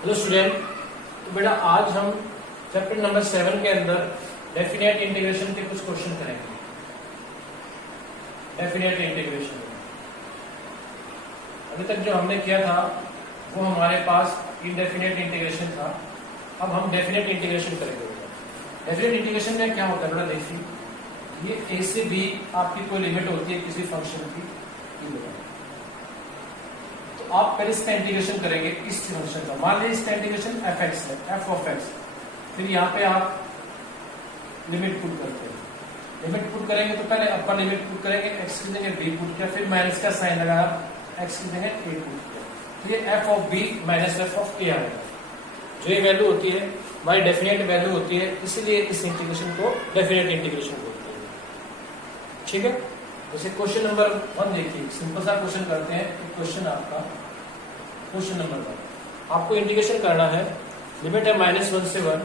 Hello student, तो बेटा आज हम चैप्टर नंबर 7 के अंदर डेफिनेट इंटीग्रेशन के कुछ क्वेश्चन करेंगे। डेफिनेट इंटीग्रेशन अभी तक जो हमने किया था वो हमारे पास इनडेफिनेट इंटीग्रेशन था। अब हम डेफिनेट इंटीग्रेशन करेंगे। डेफिनेट इंटीग्रेशन में क्या होता है बेटा, देखिए ये a से b आपकी कोई लिमिट होती है किसी फंक्शन की, तो आप पहले इसका इंटीग्रेशन करेंगे इस फंक्शन का। मान लीजिए इसका इंटीग्रेशन f(x) है, f of x। फिर यहाँ पे आप लिमिट पुट करते हैं। लिमिट पुट करेंगे तो पहले अपर लिमिट पुट करेंगे, x की जगह b पुट किया, फिर माइनस का साइन लगाया, x की जगह a पुट किया, तो ये f of b minus f of a आएगा। जो ये वैल्यू होती है हमारी डेफिनेट वैल्यू होती है, इसीलिए इस इंटीग्रेशन को डेफिनेट इंटीग्रेशन बोलते हैं। ठीक है, जैसे क्वेश्चन नंबर 1 देखिए, सिंपल सा क्वेश्चन करते हैं। क्वेश्चन आपका क्वेश्चन नंबर 1, आपको इंटीग्रेशन करना है। लिमिट है -1 से 1,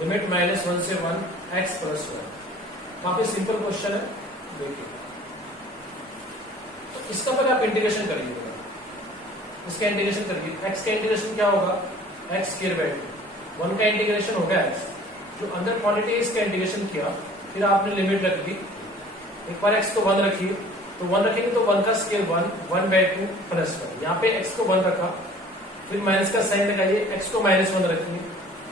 लिमिट -1 से 1 x + 1। काफी सिंपल क्वेश्चन है, देखिए। तो इसका पहले आप इंटीग्रेशन करेंगे, इसका इंटीग्रेशन करिए। x का इंटीग्रेशन क्या होगा, x²/2। 1 का इंटीग्रेशन हो गया x, जो अंदर क्वांटिटी है इसका इंटीग्रेशन किया, फिर आपने लिमिट रख दी। एक बार x को 1 रखिए, तो 1 रखेंगे तो 1 का स्केयर 1/2 + 1। यहाँ पे x को 1 रखा, फिर माइनस का साइन लगाइए, x को -1 रखिए,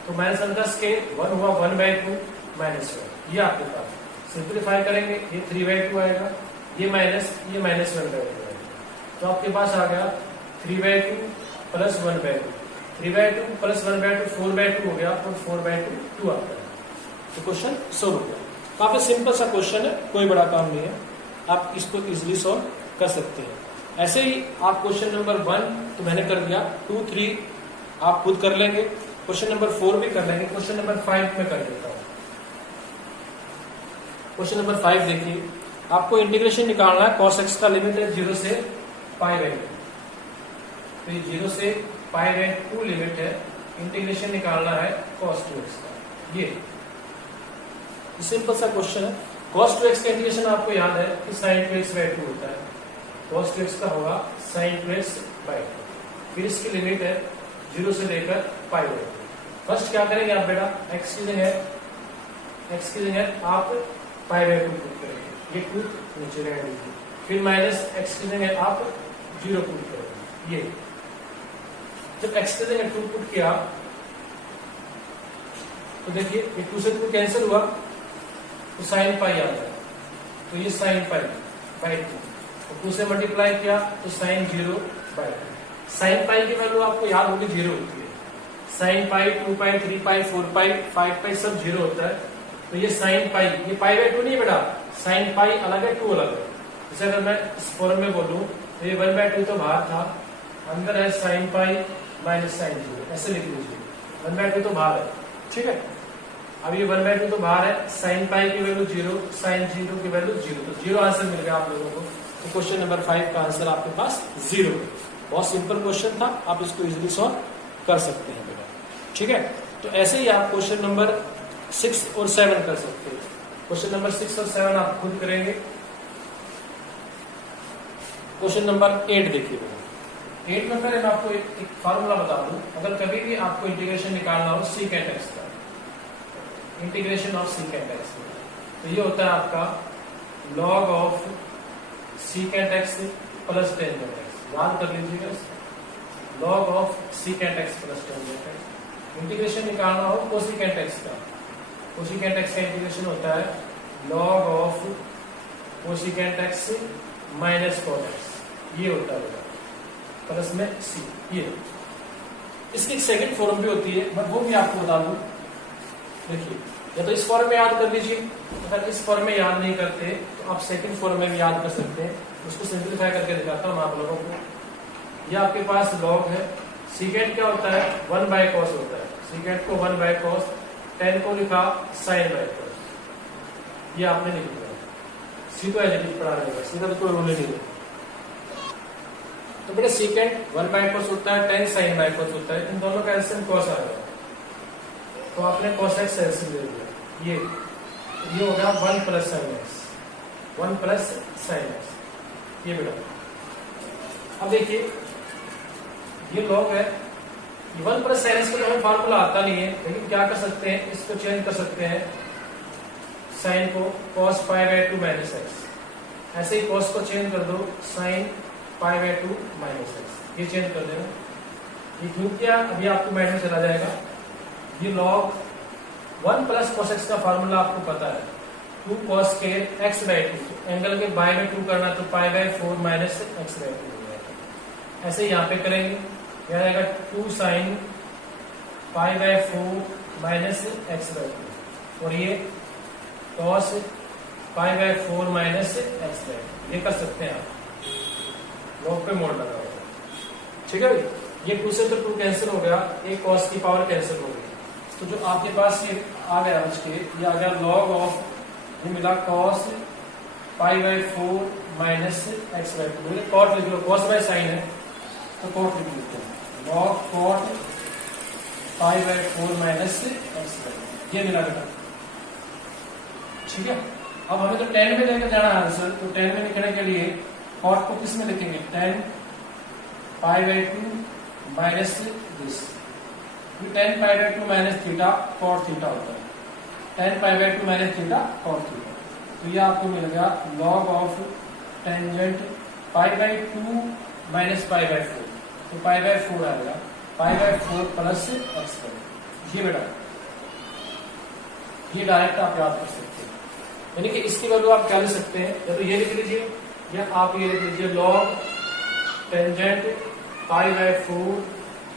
तो -1 का स्केयर 1 हुआ, 1/2 -1। ये आपके पास सिंप्लीफाई करेंगे, ये 3/2 आएगा, ये -1/2 आएगा। तो आपके पास आ गया 3/2 + 1/2। 3/2 + 1/2 4/2 हो गया, और 4/2 2 आता है। तो क्वेश्चन सोल्व हो गया। काफी सिंपल सा क्वेश्चन है, कोई बड़ा काम नहीं है, आप इसको इजीली सॉल्व कर सकते हैं। ऐसे ही आप क्वेश्चन नंबर 1 तो मैंने कर दिया, 2, 3 आप खुद कर लेंगे, क्वेश्चन नंबर 4 भी कर लेंगे। क्वेश्चन नंबर 5 में कर देता हूं। क्वेश्चन नंबर 5 देखिए, आपको इंटीग्रेशन निकालना है। cos x का लिमिट है 0 से π/2, तो ये 0 से π/2 लिमिट है। इंटीग्रेशन निकालना है cos 2x का। ये सिंपल सा क्वेश्चन है। cos 2x का इंटीग्रेशन आपको याद है कि sin 2x/2 होता है। cos 2x का होगा sin 2x/2। फिर इसकी लिमिट है 0 से लेकर π/2। फर्स्ट क्या करेंगे आप बेटा, x की जगह आप π/2 पुट करेंगे, ये 2 नीचे रह दीजिए। फिर माइनस x की जगह आप 0 पुट करेंगे। ये जब x की जगह 2 पुट किया तो देखिए ये 2 से 2 कैंसिल हुआ, तो sin π आ जाए, तो ये sin π/2। तो 2 से मल्टीप्लाई किया तो sin 0/2। sin π की वैल्यू आपको याद होगी 0 होती है। sin π 2π 3π 4π 5π सब 0 होता है। तो ये sin π, ये π/2 नहीं बेटा, sin π अलग है, 2 अलग है। जैसे अगर मैं इस फॉर्म में बोलूं तो ये 1/2 तो बाहर था, अंदर है sin π - sin 0, ऐसे लिख लीजिए। 1/2 तो बाहर है, ठीक है। अब ये 1/2 तो बाहर है, sin π की वैल्यू 0, sin 0 की वैल्यू 0, तो 0 आंसर मिल गया आप लोगों को। तो क्वेश्चन नंबर 5 का आंसर आपके पास 0। बहुत सिंपल क्वेश्चन था, आप इसको इजीली सॉल्व कर सकते हैं बेटा, ठीक है। तो ऐसे ही आप क्वेश्चन नंबर 6 और 7 कर सकते हैं। क्वेश्चन नंबर 6 और 7 आप खुद करेंगे। क्वेश्चन नंबर 8 देखिए बेटा। 8 में पहले मैं आपको एक फार्मूला बता दूं। अगर कभी भी आपको इंटीग्रेशन निकालना हो secant x का, इंटीग्रेशन ऑफ secant x, तो ये होता है आपका log of secant x plus tangent x। याद कर लीजिएगा, log of secant x plus tangent x। Integration निकालना हो cosecant x का, cosecant x का इंटीग्रेशन होता है log of cosecant x minus cot x। ये होता है प्लस में c। ये इसकी सेकंड फॉर्म भी होती है, मैं वो भी आपको बता दूं। देखिए, या तो इस फॉर्म में याद कर लीजिए, अगर इस फॉर्म में याद नहीं करते तो आप सेकंड फॉर्म में भी याद कर सकते हैं। उसको सिंप्लीफाई करके दिखाता हूं आप लोगों को। ये आपके पास log है, secant क्या होता है, 1/cos होता है। secant को 1/cos, tan को लिखा sin/cos। ये आपने लिख दिया, सी तो एज पढ़ा रहेगा, सीधा तो कोई रोल नहीं है। तो बेटा secant 1/cos होता है, tan sin/cos होता है, इन दोनों का एलसीएम cos आ गया, तो आपने cos x एलसीएम ले लिया। ये हो गया 1 + sin x, 1 + sin x। ये बेटा अब देखिए, ये log है 1 प्लस साइन एक्स का तो हमें फार्मूला आता नहीं है, लेकिन क्या कर सकते हैं, इसको चेंज कर सकते हैं, साइन को cos pi by 2 minus x, ऐसे ही cos को चेंज कर दो sign pi by 2 minus x, ये चेंज कर देना। ये क्यों किया अभी आपको माइंड में चला जाएगा। ये log 1 प्लस cos x का फार्मूला आपको पता है, 2 cos के x बाय 2, एंगल के बाय में 2 करना तो pi by 4 minus x by 2 हो जाएगा। ऐसे यहाँ पे करेंगे, यह आएगा 2 sine pi by 4 minus x by 2, और ये cos pi by 4 minus x by 2, ये कर सकते हैं आप, लॉग पे मोड़ लगा होगा। ठीक है भाई, ये 2 से तो 2 कैंसिल हो गया, एक cos की पावर कैंसिल हो गई, तो जो आपके पास ये आ गया बच के, ये आ गया log ऑफ, ये मिला cos pi by 4 minus x by 2, cot लिख लो, cos बाय साइन है तो cot लिख लेते हैं, log cot pi by 4 minus x by 2, ये मिला बेटा। ठीक है, अब हमें तो 10 में लेकर जाना है आंसर, तो 10 में लिखने के लिए cot को किस में लिखेंगे, 10 pi by 2 minus this, 10 pi by 2 minus theta cot theta होता है, 10 pi by 2 minus theta cot theta, तो ये आपको मिल गया log of tangent pi by 2 minus pi by 4, तो पाई बाय 4 आ गया, pi by 4 plus x by, ये बेटा ये डायरेक्ट आप याद कर सकते हैं, यानी कि इसकी वैल्यू आप क्या लिख सकते हैं, या तो ये लिख लीजिए या आप ये लिख लीजिए log tangent pi by 4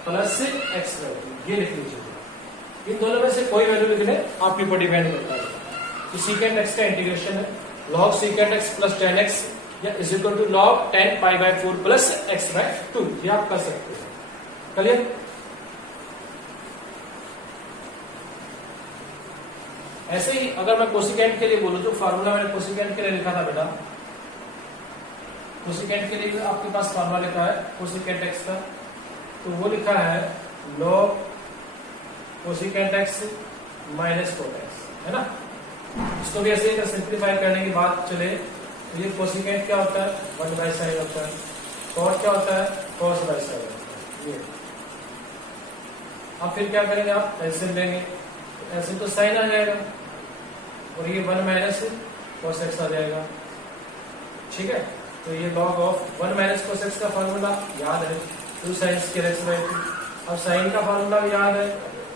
plus x by 2, ये लिख लीजिए। इन दोनों में से कोई वैल्यू लिख लें, आपके ऊपर डिपेंड करता है। तो सीकेंट एक्स का इंटीग्रेशन है log secant x plus 10x या is equal to log 10 pi by 4 plus x by 2, ये आप कर सकते हैं। क्लियर? ऐसे ही अगर मैं कोसिकेंट के लिए बोलूं, जो फार्मूला मैंने कोसिकेंट के लिए लिखा था बेटा, कोसिकेंट के लिए आपके पास फार्मूला लिखा है कोसिकेंट एक्स का, तो वो लिखा है log cosecant x minus cot x, है ना। इसको भी ऐसे सिंप्लीफाई करने की बात चले तो ये कोसिकेंट क्या होता है, 1 बाय साइन होता है, कॉट क्या होता है, cos बाय साइन होता है। ये अब फिर क्या करेंगे, आप एलसीएम लेंगे, ऐसे तो साइन आ जाएगा और ये 1 माइनस cos x आ जाएगा। ठीक है, तो ये log of 1 minus cos x का फार्मूला याद है, 2 साइन स्क्वायर x बाय 2। अब साइन का फार्मूला भी याद है,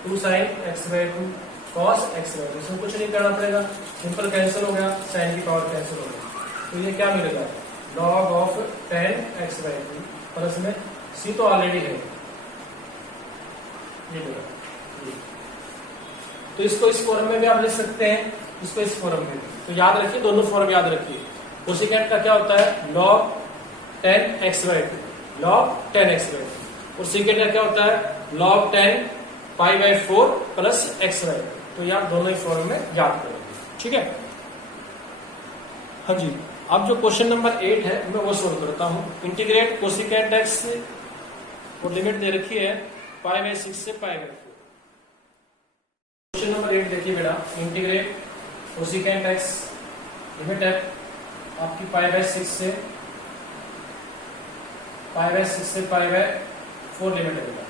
2 sine x by 2 cos x by 2, इसमें कुछ नहीं करना पड़ेगा, सिंपल कैंसिल हो गया, साइन की पावर कैंसिल हो गया, तो ये क्या मिलेगा, log of 10 x by 2 plus में c तो ऑलरेडी है, ये मिलेगा। तो इसको इस फॉर्म में भी आप लिख सकते हैं, इसको इस फॉर्म में, तो याद रखिए, दोनों फॉर्म याद रखिए। कोसिकेंट का क्या होता है, log 10x bye 2, log 10x bye 2, और सीकेंट का क्या होता है, log 10 pi by 4 plus x by 2, तो ये आप दोनों ही फॉर्म में याद करेंगे। ठीक है, हाँ जी। अब जो क्वेश्चन नंबर 8 है मैं वो सोल्व करता हूं। इंटीग्रेट कोसिकेंट एक्स, और लिमिट दे रखी है पाई बाय 6 से पाई बाय 4। क्वेश्चन नंबर 8 देखिए बेटा, इंटीग्रेट कोसिकेंट एक्स, लिमिट है आपकी पाई बाय 6 से पाई बाय 6 से पाई बाय 4 लिमिट है बेटा।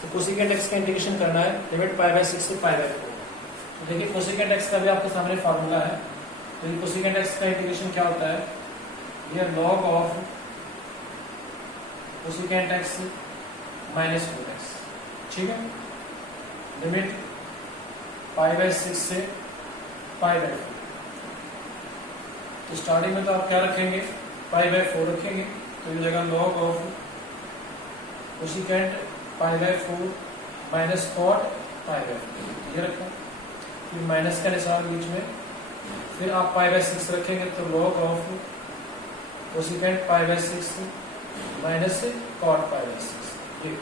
तो कोसिकेंट एक्स का इंटीग्रेशन करना है, लिमिट पाई बाय 6 से पाई बाय 4। तो देखिए कोसिकेंट एक्स का भी आपके सामने फार्मूला है, तो ये कोसिकेंट एक्स का इंटीग्रेशन क्या होता है, ये log of cosecant x minus cot x. ठीक है, लिमिट पाई बाय 6 से पाई बाय 4। तो स्टार्टिंग में तो आप क्या रखेंगे, पाई बाय 4 रखेंगे, तो ये जगह log of cosecant pi by 4 minus cot pi by 4, ये रखा, फिर माइनस का निशान बीच में, फिर आप पाई बाय 6 रखेंगे, तो log of cosecant pi by 6 minus cot pi by 6। ये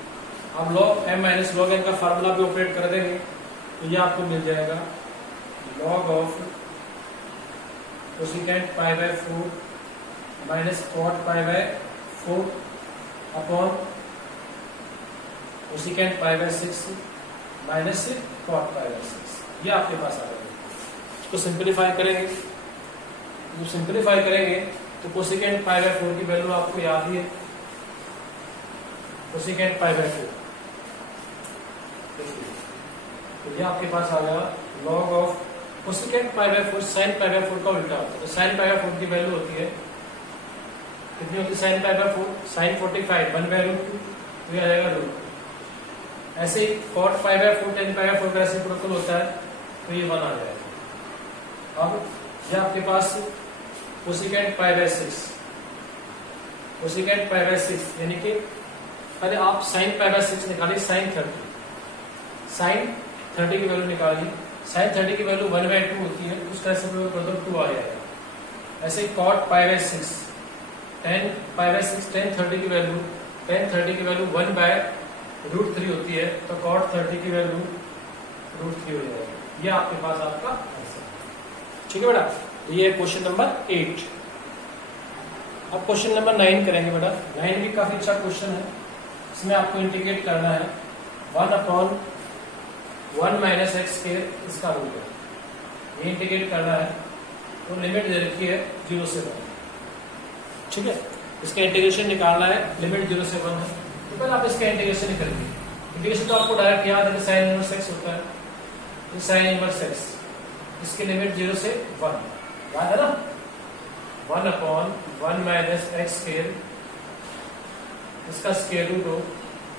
आप log m minus log n का फार्मूला भी ऑपरेट कर देंगे, तो ये आपको मिल जाएगा log of cosecant pi by 4 minus cot pi by 4 upon cosecant pi by 6 minus cot pi by 6, ये आपके पास आ जाएगा। इसको सिंपलीफाई करेंगे, जब सिंपलीफाई करेंगे तो कोसिकेंट पाई बाय 4 की वैल्यू आपको याद ही है, कोसिकेंट पाई बाय 4 ये आपके पास आ गया log of cosecant pi by 4 sign pi by 4 का उल्टा होता है। तो साइन पाई बाय 4 की वैल्यू होती है कितनी होती है? Sine pi by 4 sine 45 1 by root 2, तो ये आ जाएगा रूट। ऐसे ही cot pi by 4 tan pi by 4 का रेसिप्रोकल होता है, तो ये 1 आ जाएगा। अब ये आपके पास cosecant pi by 6, cosecant pi by 6 यानी कि पहले आप साइन पाई बाय 6 निकालिए, साइन 30, साइन 30 की वैल्यू निकालिए। साइन 30 की वैल्यू 1 बाय 2 होती है, उसका रेसिप्रोकल 2 आ जाएगा। ऐसे ही cot pi by 6 10 pi by 6 10 30 की वैल्यू 1 बाय रूट 3 होती है, तो कॉट 30 की वैल्यू रूट 3 हो जाएगी। ये आपके पास आपका आंसर। ठीक है बेटा, ये क्वेश्चन नंबर 8। अब क्वेश्चन नंबर 9 करेंगे बेटा। 9 भी काफी अच्छा क्वेश्चन है। इसमें आपको इंटीग्रेट करना है 1/1 माइनस एक्स स्क्वायर, इसका रूट है, ये इंटीग्रेट करना है। तो लिमिट दे रखी है 0 से 1। ठीक है, इसका इंटीग्रेशन निकालना है, लिमिट 0 से 1 है। तो पहले आप इसका इंटीग्रेशन ही करेंगे। इंटीग्रेशन तो आपको डायरेक्ट याद है कि साइन इनवर्स एक्स होता है, तो साइन इनवर्स एक्स, इसकी लिमिट 0 से 1 याद है ना, 1/1 माइनस एक्स स्क्वायर, इसका स्क्वायर रूट हो,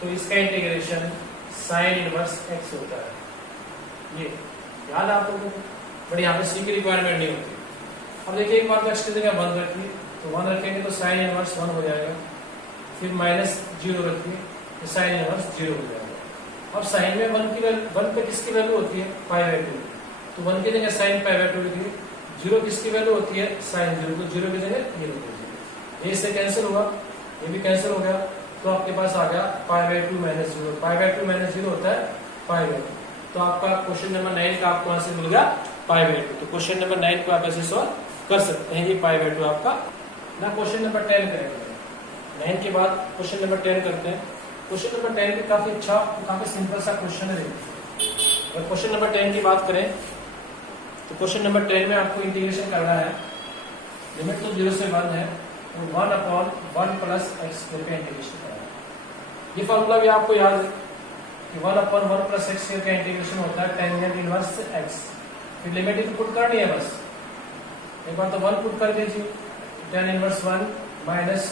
तो इसका इंटीग्रेशन साइन इनवर्स एक्स होता है। ये याद है आप लोगों को, बट यहाँ पे सी की रिक्वायरमेंट नहीं होती। अब देखिए एक बार एक्स की जगह 1 रखिए, तो 1 रखेंगे तो साइन इनवर्स 1 हो जाएगा। फिर माइनस 0 रखिए तो साइन इनवर्स 0 हो जाएगा। अब साइन में 1 पे किसकी वैल्यू होती है? पाई बाय 2, तो 1 की जगह साइन पाई बाय 2 लिखिए। 0 किसकी वैल्यू होती है? साइन 0, तो 0 की जगह ये लिख दीजिए। ये इससे कैंसिल हुआ, ये भी कैंसिल हो गया, तो आपके पास आ गया pi by 2 minus 0। Pi by 2 minus 0 होता है पाई बाय 2। तो आपका क्वेश्चन नंबर 9 का आपको आंसर मिल गया पाई बाय 2। तो क्वेश्चन नंबर 9 को आप ऐसे सॉल्व कर सकते हैं। ये पाई बाय 2 आपका ना। क्वेश्चन नंबर 10 करेंगे। 9 के बाद क्वेश्चन नंबर 10 करते हैं। क्वेश्चन नंबर 10 भी काफी अच्छा, काफी सिंपल सा क्वेश्चन है। अगर क्वेश्चन नंबर 10 की बात करें तो क्वेश्चन नंबर 10 में आपको इंटीग्रेशन करना है। लिमिट तो 0 से 1 है, तो 1/1 प्लस एक्स स्क्वायर का इंटीग्रेशन करना है। ये फॉर्मूला भी आपको याद है कि 1/1 प्लस एक्स स्क्वायर का इंटीग्रेशन होता है टेंजेंट इनवर्स एक्स। फिर लिमिट ही पुट करनी है बस, एक बार तो 1 पुट कर दीजिए, tan inverse 1 minus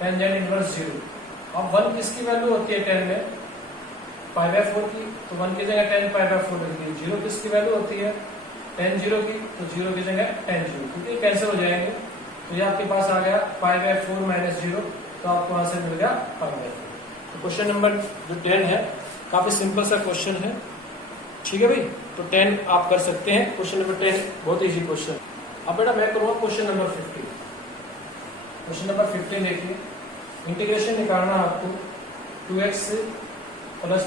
tangent inverse 0। अब 1 किसकी वैल्यू होती है tan में? पाई बाय 4 की, तो 1 की जगह tan पाई बाय 4 लिख दीजिए। 0 किसकी वैल्यू होती है? tan 0 की, तो 0 की जगह tan 0, क्योंकि ये कैंसिल हो जाएंगे। तो ये आपके पास आ गया पाई बाय 4 माइनस 0, तो आपको आंसर मिल गया पाई बाय 4। तो क्वेश्चन नंबर जो 10 है काफी सिंपल सा क्वेश्चन है। ठीक है भाई, तो 10 आप कर सकते हैं। क्वेश्चन नंबर 10 बहुत इजी क्वेश्चन। अब बेटा मैं करूंगा क्वेश्चन नंबर 15। क्वेश्चन नंबर 15 देखिए, इंटीग्रेशन निकालना आपको 2x plus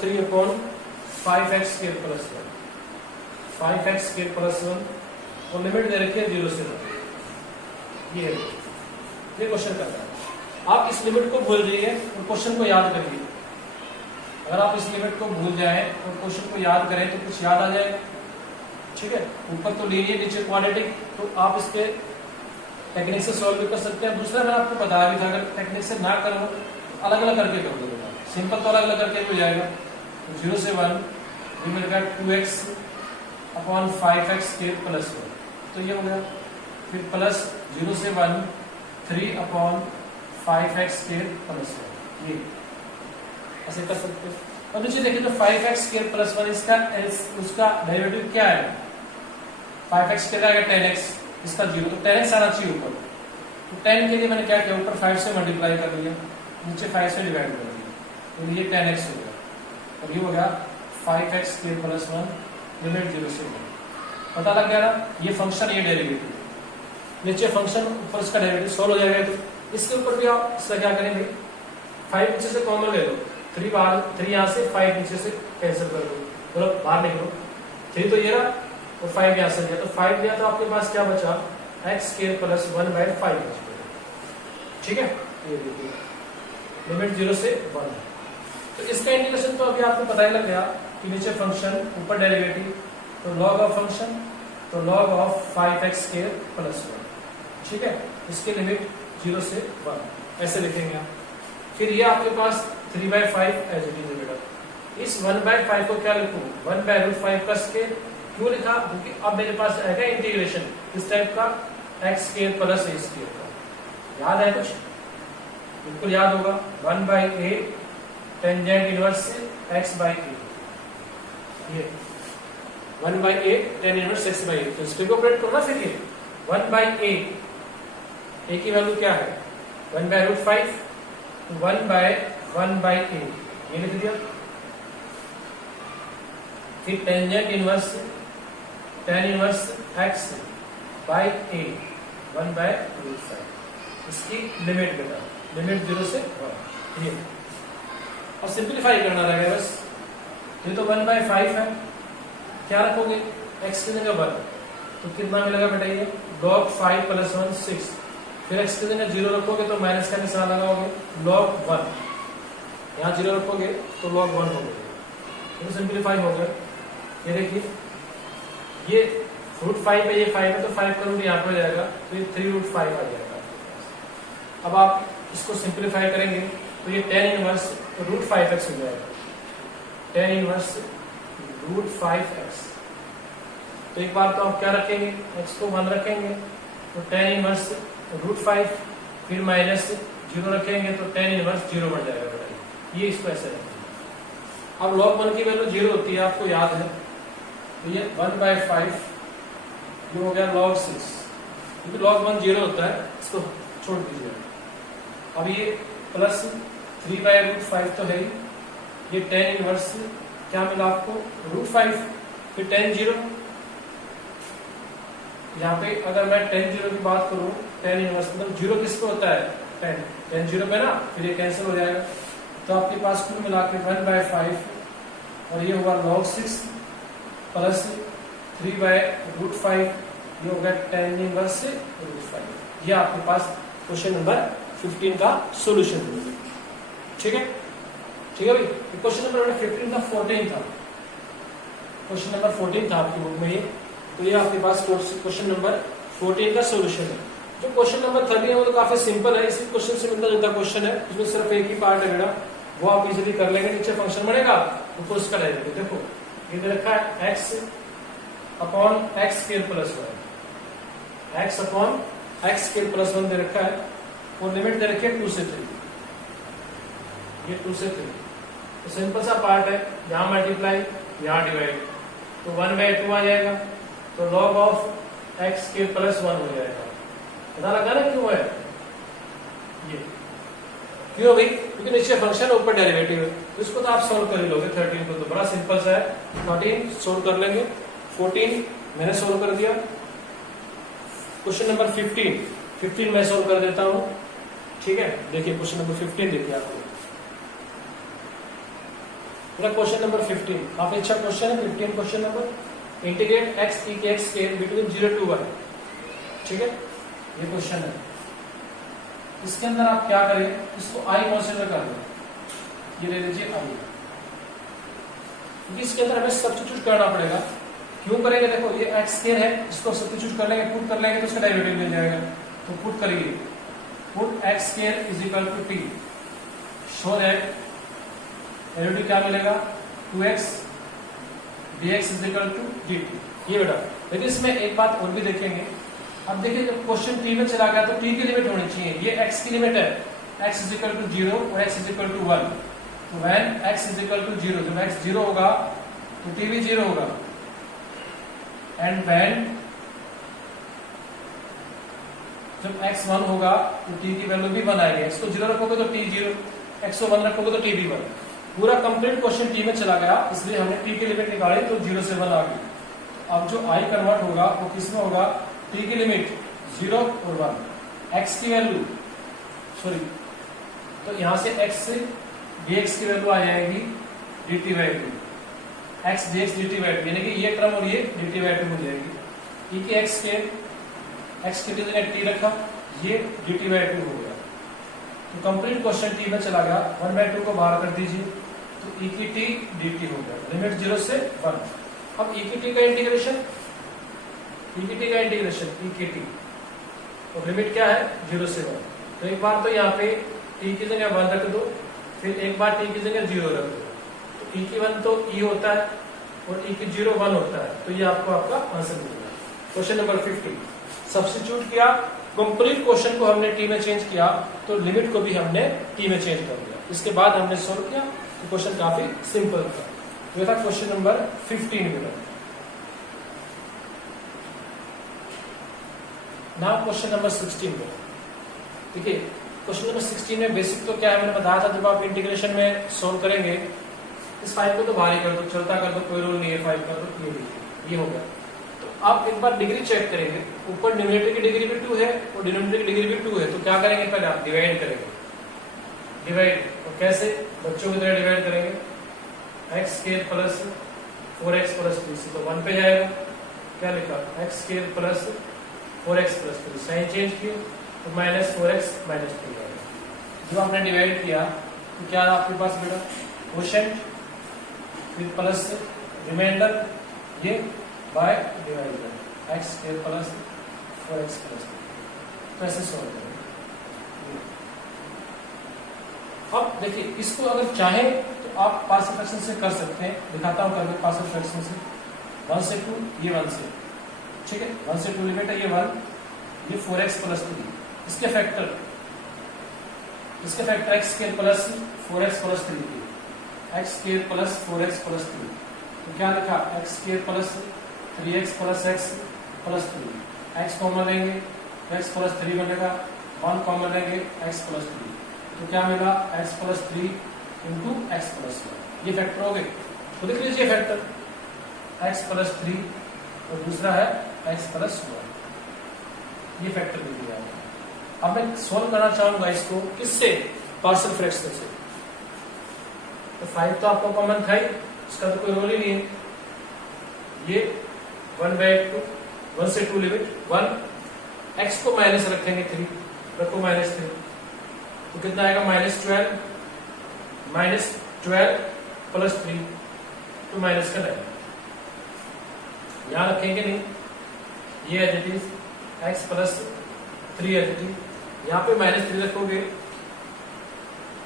3 upon 5x square plus 1, 5x square plus 1, और लिमिट दे रखी है 0 से 1। ये क्वेश्चन करना है। आप इस लिमिट को भूल जाइए और क्वेश्चन को याद करिए। अगर आप इस लिमिट को भूल जाएं और क्वेश्चन को याद करें तो कुछ याद आ जाएगा। ठीक है, ऊपर तो लीजिए, नीचे क्वाड्रेटिक, तो आप इसके टेक्निक से सॉल्व भी कर सकते हैं। दूसरा मैं आपको बताया भी था, अगर टेक्निक से ना करो तो अलग अलग करके कर दो। सिंपल तो अलग अलग करके हो जाएगा। 0 से 1 ये मिल गया 2x upon 5x square plus 1, तो ये हो गया। फिर प्लस 0 से 1 3 अपॉन 5x स्क्वायर प्लस 1, ये ऐसे कर सकते हैं। और नीचे देखिए तो 5x स्क्वायर प्लस 1, उसका डेरिवेटिव क्या है? 5x स्क्वायर आएगा 10x, इसका 0, तो 10x आना चाहिए ऊपर। तो 10 के लिए मैंने क्या किया, ऊपर 5 से मल्टीप्लाई कर लिया, नीचे 5 से डिवाइड कर दिया, तो ये 10x हो गया। और ये हो गया 5x स्क्वायर प्लस 1, लिमिट 0 से 1। पता लग गया ना, ये फंक्शन, ये डेरिवेटिव, नीचे फंक्शन, ऊपर इसका डेरिवेटिव सॉल्व हो जाएगा। तो इसके ऊपर भी आप इसका क्या करेंगे, 5 नीचे से कॉमन ले लो, 3 बाहर, 3 यहाँ से, 5 नीचे से कैंसिल कर दो, मतलब बाहर निकलो। 3 तो ये रहा और 5 यहाँ से लिया, तो 5 लिया तो आपके पास क्या बचा, x स्क्वायर प्लस 1/5। ठीक है, ये देखिए लिमिट 0 से 1 है। तो इसका इंटीग्रेशन तो अभी आपको पता ही लग गया कि नीचे फंक्शन, ऊपर डेरिवेटिव, तो log ऑफ फंक्शन, तो log of 5x square plus 1। ठीक है, इसकी लिमिट 0 से 1 ऐसे लिखेंगे आप। फिर ये आपके पास 3/5 एज इट इज है बेटा, इस 1/5 को क्या लिखूं, 1/√5 का स्केयर। क्यों लिखा, क्योंकि अब मेरे पास आएगा इंटीग्रेशन इस टाइप का एक्स स्केयर प्लस ए स्केयर का। याद है कुछ, बिल्कुल याद होगा। 1/8 टेंजेंट इनवर्स से x/8, ये 1/8 tan इनवर्स x/8। तो इसको ऑपरेट करो ना फिर। ये 1/8 a की वैल्यू क्या है 1/√5, 1/1/8 ये लिख दिया। फिर tangent inverse tan inverse x/8 1/√5। इसकी लिमिट बता, लिमिट 0 से 1। ये अब सिंप्लीफाई करना रहेगा बस। ये तो 1/5 है, क्या रखोगे x की जगह 1, तो कितना मिलेगा बेटा ये log 5 + 1 6। फिर x की जगह 0 रखोगे तो माइनस का निशान लगाओगे log 1, यहाँ 0 रखोगे तो log 1 हो गया। तो सिंप्लीफाई हो गया। ये देखिए ये √5 है, ये 5 है तो 5 का रूट यहाँ पे हो जाएगा, तो ये 3√5 आ जाएगा। अब आप इसको सिंप्लीफाई करेंगे तो ये tan इनवर्स √5x हो जाएगा, tan इनवर्स √5x। तो एक बार तो आप क्या रखेंगे, x को 1 रखेंगे तो tan इनवर्स √5, फिर माइनस 0 रखेंगे तो tan इनवर्स 0 बन जाएगा बेटा। ये इसको ऐसे रखेंगे। अब log 1 की वैल्यू 0 होती है, आपको याद है। तो ये 1/5 ये हो गया log 6, क्योंकि log 1 0 होता है, इसको छोड़ दीजिए। अब ये प्लस 3/√5 तो है ही, ये tan इनवर्स क्या मिला आपको √5, फिर tan 0। यहाँ पे अगर मैं tan 0 की बात करूं, tan इनवर्स मतलब 0 किसको होता है tan 0 पे ना, फिर ये कैंसिल हो जाएगा। तो आपके पास कुल मिला के 1/5 और ये हुआ log 6 प्लस 3/√5, ये हो गया tan इनवर्स √5। ये आपके पास क्वेश्चन नंबर 15 का सोल्यूशन है। ठीक है, ठीक है भाई। क्वेश्चन नंबर 15 था, 14 था, क्वेश्चन नंबर 14 था आपकी बुक में ये। तो ये आपके पास क्वेश्चन नंबर 14 का सोल्यूशन है। जो क्वेश्चन नंबर 13 है वो तो काफी सिंपल है, इसी क्वेश्चन से मिलता जुलता क्वेश्चन है, इसमें सिर्फ एक ही पार्ट है बेटा, वो आप इजीली कर लेंगे। नीचे फंक्शन बनेगा तो उसका रहेगा। देखो ये दे रखा है x upon x square plus 1, x upon x square plus 1 दे रखा है, और लिमिट दे रखी है 2 से 3, ये 2 से 3। तो सिंपल सा पार्ट है, यहाँ मल्टीप्लाई यहाँ डिवाइड, तो 1/2 आ जाएगा, तो log of x square plus 1 हो जाएगा। पता लगा ना क्यों है ये, क्यों भाई, क्योंकि नीचे फंक्शन ऊपर डेरिवेटिव है। तो इसको तो आप सोल्व कर ही लोगे। 13 को तो बड़ा सिंपल सा है, 13 सोल्व कर लेंगे। 14 मैंने सोल्व कर दिया। क्वेश्चन नंबर 15 मैं सोल्व कर देता हूं। ठीक है, देखिए क्वेश्चन नंबर 15 देखिए आपको मेरा क्वेश्चन नंबर 15 काफी अच्छा क्वेश्चन है। 15 question number integrate x e के x स्क्वायर बिटवीन 0 to 1। ठीक है, ये क्वेश्चन है। इसके अंदर आप क्या करें, इसको i कंसीडर कर लो, ये ले लीजिए i, क्योंकि इसके अंदर हमें सब्स्टिट्यूट करना पड़ेगा। क्यों करेंगे, देखो ये x स्क्वायर है, इसको सब्स्टिट्यूट कर लेंगे, पुट कर लेंगे तो इसका डेरिवेटिव मिल जाएगा। तो पुट करिए, put x square is equal to t, show that derivative क्या मिलेगा 2x dx is equal to dt। ये बेटा, लेकिन इसमें एक बात और भी देखेंगे। अब देखिए जब क्वेश्चन t में चला गया तो t की लिमिट होनी चाहिए, ये x की लिमिट है, x इज इक्वल टू 0 और x इज इक्वल टू 1। तो when x is equal to 0, जब x 0 होगा तो t भी 0 होगा, एंड व्हेन जब x 1 होगा तो t की वैल्यू भी 1 आएगी। x को 0 रखोगे तो t 0, x को 1 रखोगे तो t भी 1। पूरा कंप्लीट क्वेश्चन t में चला गया, इसलिए हमने t की लिमिट निकाली तो 0 से 1 आ गई। अब जो i कन्वर्ट होगा वो किसमें होगा, t की लिमिट 0 और 1, x की वैल्यू सॉरी, तो यहां से x से dx की वैल्यू आ जाएगी dt/2, x dx dt/2, यानी कि ये टर्म और ये dt/2 हो जाएगी। e की x के x की जगह t रखा, ये dt/2 हो गया। तो कंप्लीट क्वेश्चन t में चला गया, 1/2 को बाहर कर दीजिए तो e की t dt हो गया, लिमिट 0 से 1। अब e की t का इंटीग्रेशन, e की t का इंटीग्रेशन e की t, और लिमिट क्या है 0 से 1। तो एक बार तो यहाँ पे t की जगह 1 रख दो, फिर एक बार t की जगह 0 रख दो, तो ई की 1 तो ई होता है और ई की 0 1 होता है, तो ये आपको आपका आंसर मिलेगा। क्वेश्चन नंबर 50 सब्स्टिट्यूट किया, कंप्लीट क्वेश्चन को हमने टी में चेंज किया, तो लिमिट को भी हमने टी में चेंज कर दिया। इसके बाद हमने सोल्व किया, तो क्वेश्चन काफी सिंपल था। तो ये था क्वेश्चन नंबर 15 में। नाउ क्वेश्चन नंबर 16 में। ठीक है, क्वेश्चन नंबर 16 में बेसिक तो क्या है, मैंने बताया था जब आप इंटीग्रेशन में सोल्व करेंगे, इस 5 को तो भारी कर दो, चलता कर दो, कोई रूल नहीं है, 5 कर दो, ये देखिए ये हो गया। तो आप एक बार डिग्री चेक करेंगे, ऊपर डिनोमिनेटर की डिग्री भी 2 है और डिनोमिनेटर की डिग्री भी 2 है, तो क्या करेंगे, पहले आप डिवाइड करेंगे। डिवाइड तो कैसे, बच्चों की तरह डिवाइड करेंगे, x square plus 4x plus 3, तो 1 पे जाएगा। क्या लिखा, x square plus 4x plus 3, sine change किए तो माइनस 4x माइनस 3 आएगा। जो आपने डिवाइड किया तो क्या आपके पास बेटा, क्वोशेंट फिर प्लस रिमाइंडर, ये by divided x square plus 4x plus 3, तो ऐसे सॉल्व करेंगे। अब देखिए, इसको अगर चाहे तो आप पार्शियल फ्रैक्शन से कर सकते हैं, दिखाता हूं करके पार्शियल फ्रैक्शन से। 1 से 2, ये 1 से, ठीक है, 1 से 2 लिमिट है, ये 1, ये 4x प्लस 3, इसके factor x square plus 4x plus 3, x square plus 4x plus 3, तो क्या लिखा, x square plus 3x plus x plus 3, x common लेंगे x प्लस 3 बनेगा, 1 कॉमन लेंगे x प्लस 3, तो क्या मिला, x plus 3 into x plus 1, ये फैक्टर हो गए। तो देख लीजिए फैक्टर x प्लस 3 और दूसरा है x प्लस 1, ये फैक्टर मिल गया। अब मैं सोल्व करना चाहूंगा इसको किससे, पार्शियल फ्रैक्शन से। तो 5 तो आपको कॉमन था ही, इसका तो कोई रोल ही नहीं है। ये 1/2, 1 से 2 लिमिट 1, x को माइनस रखेंगे 3, रखो -3, तो कितना आएगा, -12 प्लस 3, तो माइनस का 9, यहां रखेंगे नहीं, ये as it is x plus 3 as it is, यहाँ पे -3 रखोगे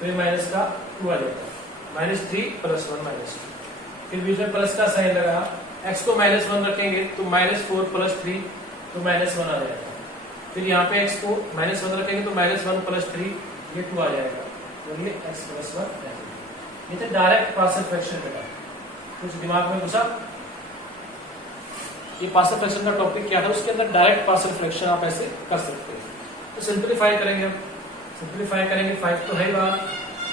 तो ये माइनस का 2 आ जाएगा, -3 प्लस 1 माइनस 2, फिर बीच में प्लस का साइन लगा, x को -1 रखेंगे तो -4 प्लस 3, तो -1 आ जाएगा, फिर यहाँ पे x को -1 रखेंगे तो -1 प्लस 3, ये 2 आ जाएगा, तो ये x प्लस 1 है। ये तो डायरेक्ट पार्शियल फ्रैक्शन बेटा, कुछ दिमाग में घुसा, ये पार्शियल फ्रैक्शन का टॉपिक क्या था, उसके अंदर डायरेक्ट पार्शियल फ्रैक्शन आप ऐसे कर सकते हैं। तो सिंपलीफाई करेंगे, हम सिंपलीफाई करेंगे, 5 तो है ही बाहर,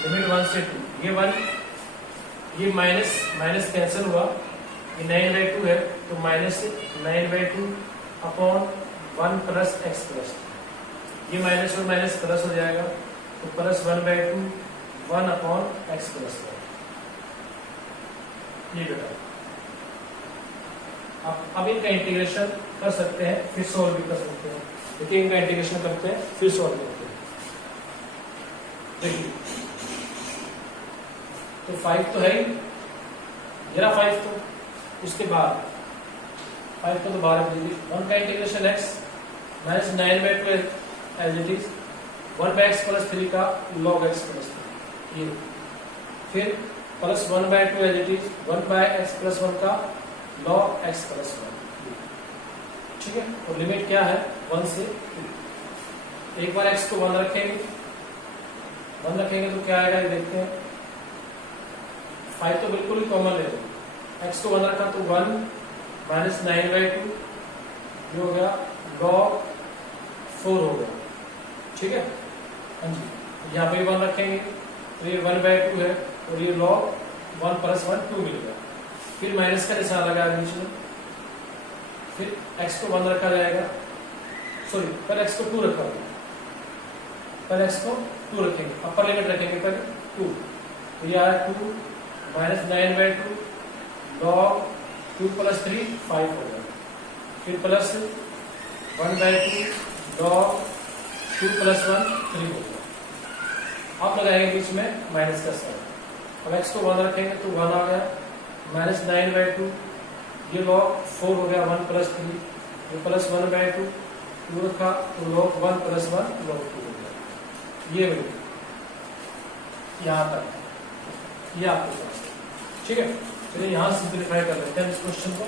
लिमिट 1 से 2, ये 1, ये माइनस कैंसिल हुआ, ये 9/2 है, तो -9/2 अपॉन 1 प्लस एक्स प्लस, ये माइनस और माइनस प्लस हो जाएगा, तो प्लस 1/2 1 अपॉन एक्स प्लस 1, ये बेटा। अब इनका इंटीग्रेशन कर सकते हैं, फिर सॉल्व भी कर सकते हैं। देखिए इनका इंटीग्रेशन करते हैं, फिर सॉल्व करते हैं। देखिए तो 5 तो है ही, जरा 5 तो, उसके बाद 5 को तो बाहर लीजिए, 1 का integration x minus 9/2 as it is, 1/x plus 3 का log x प्लस 3, ये फिर plus 1/2 as it is, 1/x plus 1 का log x प्लस 1, ठीक है। और लिमिट क्या है, 1 से 2, एक बार x को 1 रखेंगे, 1 रखेंगे तो क्या आएगा, ये देखते हैं, 5 तो बिल्कुल ही कॉमन ले लो, x को 1 रखा तो 1 माइनस 9/2, ये हो गया log 4 हो गया, ठीक है, हाँ जी। यहाँ पे 1 रखेंगे तो ये 1/2 है, और ये log 1 प्लस 1 2 मिल गया, फिर माइनस का निशान लगा बीच में, फिर x को 1 रखा जाएगा, सॉरी पर x को 2 रखा होगा, पर x को 2 रखेंगे, अपर लिमिट रखेंगे पर 2, तो ये आया 2 माइनस 9/2 log 2 प्लस 3 5 हो गया, फिर प्लस 1/2 log 2 प्लस 1 3 हो गया। अब लगाएंगे बीच में माइनस का साइन, अब x को 1 रखेंगे तो 1 आ गया, माइनस 9/2, ये log 4 हो गया, 1 प्लस 3, ये प्लस 1/2 2 रखा तो log 1 प्लस 1 log 2 हो गया, ये यहाँ तक ये आपके पास, ठीक है, चलिए यहां सिंप्लीफाई कर लेते हैं इस क्वेश्चन को।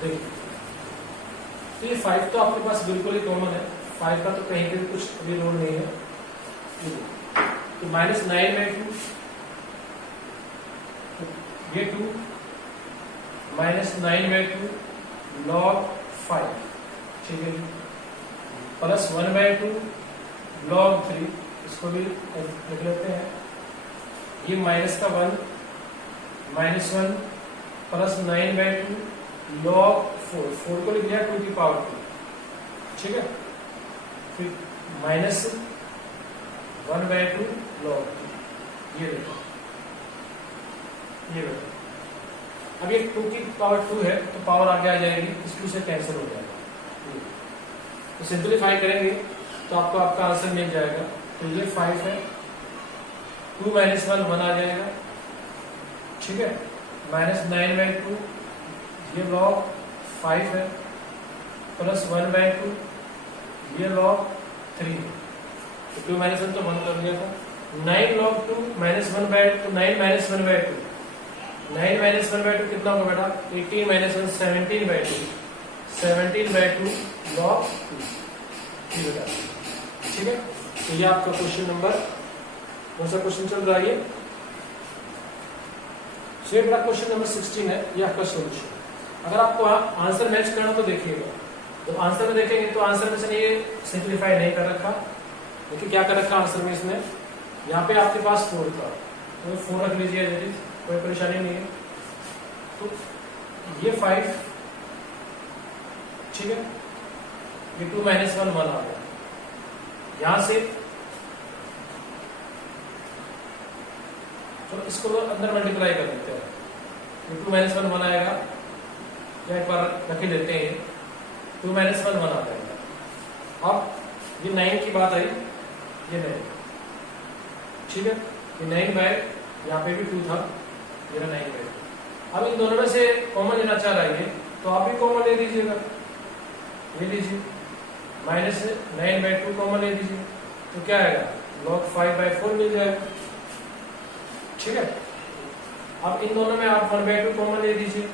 देखिए तो ये 5 तो आपके पास बिल्कुल ही कॉमन है, 5 का तो कहीं पे भी कुछ भी रोल नहीं है। तो -9/2 ये 2 -9/2 log 5, ठीक है, प्लस 1/2 log 3, इसको भी लिख लेते हैं। ये माइनस का 1 -1 प्लस 9/2 log 4 को लिख लिया 2 की पावर 2, ठीक है। फिर -1/2 log 2, ये देखो, ये देखो। अब ये 2 की पावर 2 है तो पावर आगे आ जाएगी, इस 2 से कैंसिल हो जाएगा। तो सिंप्लीफाई करेंगे तो आपको आपका आंसर मिल जाएगा। तो ये 5 है, 2 - 1 1 आ जाएगा, ठीक है। -9/2 ये log 5 है, प्लस 1/2 ये log 3, तो 2 - 1 तो 1 कर दिया था। 9 log 2 -1/2, 9 - 1/2, 9 - 1/2 कितना होगा बेटा? 18 - 1 17/2, 17/2 log 2, ठीक है, ठीक है। तो ये आपका क्वेश्चन नंबर, कौन सा क्वेश्चन चल रहा है ये? ये बेटा क्वेश्चन नंबर 16 है, ये आपका सॉल्यूशन। अगर आपको आंसर मैच करना तो देखिएगा, तो आंसर में देखेंगे तो आंसर में से ये सिंप्लीफाई नहीं कर रखा। देखिए क्या कर रखा आंसर में इसने, यहाँ पे आपके पास 4 था तो 4 रख लीजिए, कोई परेशानी नहीं है। तो ये 5, ठीक है, ये 2 - 1 1 आ गया। यहां से तो इसको अंदर मल्टीप्लाई कर देते हैं, ये 2 - 1 1 आएगा, या एक बार रख ही देते हैं, 2 - 1 1 आ जाएगा। अब ये 9 की बात आई, ये 9, ठीक है, ये 9/, यहाँ पे भी 2 था, ये 9/2। अब इन दोनों में से कॉमन लेना चाह रहा है तो आप भी कॉमन ले लीजिएगा, ये लीजिए, -9/2 कॉमन ले लीजिए, तो क्या आएगा? log 5/4 मिल जाएगा, ठीक है। अब इन दोनों में आप 1/2 कॉमन ले लीजिए,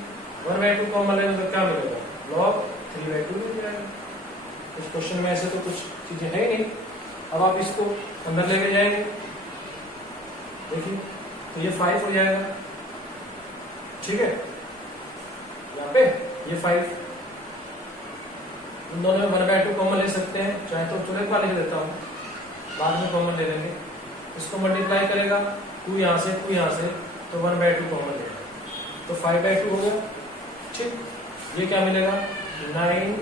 1/2 कॉमन लेने तो क्या मिलेगा? log 3/2 मिल जाएगा। इस क्वेश्चन में ऐसे तो कुछ चीजें है नहीं। अब आप इसको अंदर लेके जाएंगे, देखिए तो ये 5 हो जाएगा, ठीक है, यहाँ पे ये 5, इन दोनों में 1/2 कॉमन ले सकते हैं, चाहे तो चलो एक बार लिख देता हूँ, बाद में कॉमन ले लेंगे। इसको मल्टीप्लाई करेगा 2 यहाँ से 2 यहाँ से, तो 1/2 कॉमन लेगा, तो 5/2 हो गया, ठीक। ये क्या मिलेगा? 9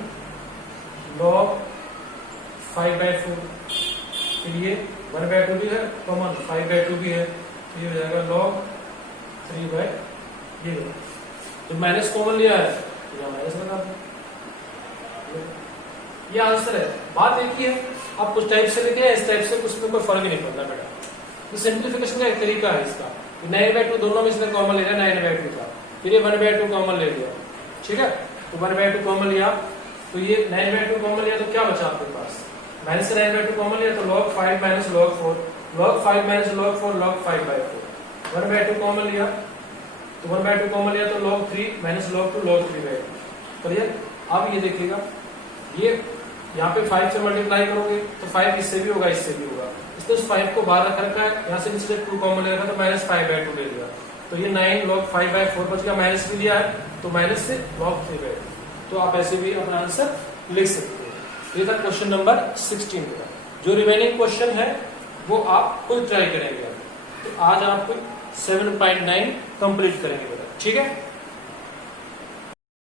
log 5/4, फिर ये 1/2 भी है कॉमन, 5/2 भी है, तो ये हो जाएगा log 3/, तो माइनस कॉमन लिया है तो यहाँ माइनस लगा दो, ये आंसर है। बात एक ही है, आप कुछ टाइप से लिखे इस टाइप से, कुछ में कोई फर्क नहीं पड़ता बेटा। तो सिंप्लीफिकेशन का एक तरीका है इसका, 9/2 दोनों में इसने कॉमन ले लिया, 9/2 था, फिर ये 1/2 कॉमन ले लिया, ठीक है, तो 1/2 कॉमन लिया, तो ये 9/2 कॉमन लिया तो क्या बचा आपके पास? माइनस 9/2 कॉमन लिया तो log 5 - log 4, log 5 - log 4 log 5/4, 1/2 common लिया तो 1/2 कॉमन लिया तो log 3 - log 2 log 3/2, क्लियर। अब ये देखिएगा, ये यहाँ पे 5 से मल्टीप्लाई करोगे तो 5 इससे भी होगा, इससे भी होगा, इसने उस 5 को बाहर रख रखा है, यहाँ से इसने 2 कॉमन ले रखा तो -5/2 ले लिया, तो ये 9 log 5/4 बच गया, माइनस भी लिया है तो माइनस से log 3/2, तो आप ऐसे भी अपना आंसर लिख सकते हो। ये था क्वेश्चन नंबर 16 का। जो रिमेनिंग क्वेश्चन है वो आप खुद ट्राई करेंगे। तो आज आप 7.9 कंप्लीट करेंगे बेटा, ठीक है।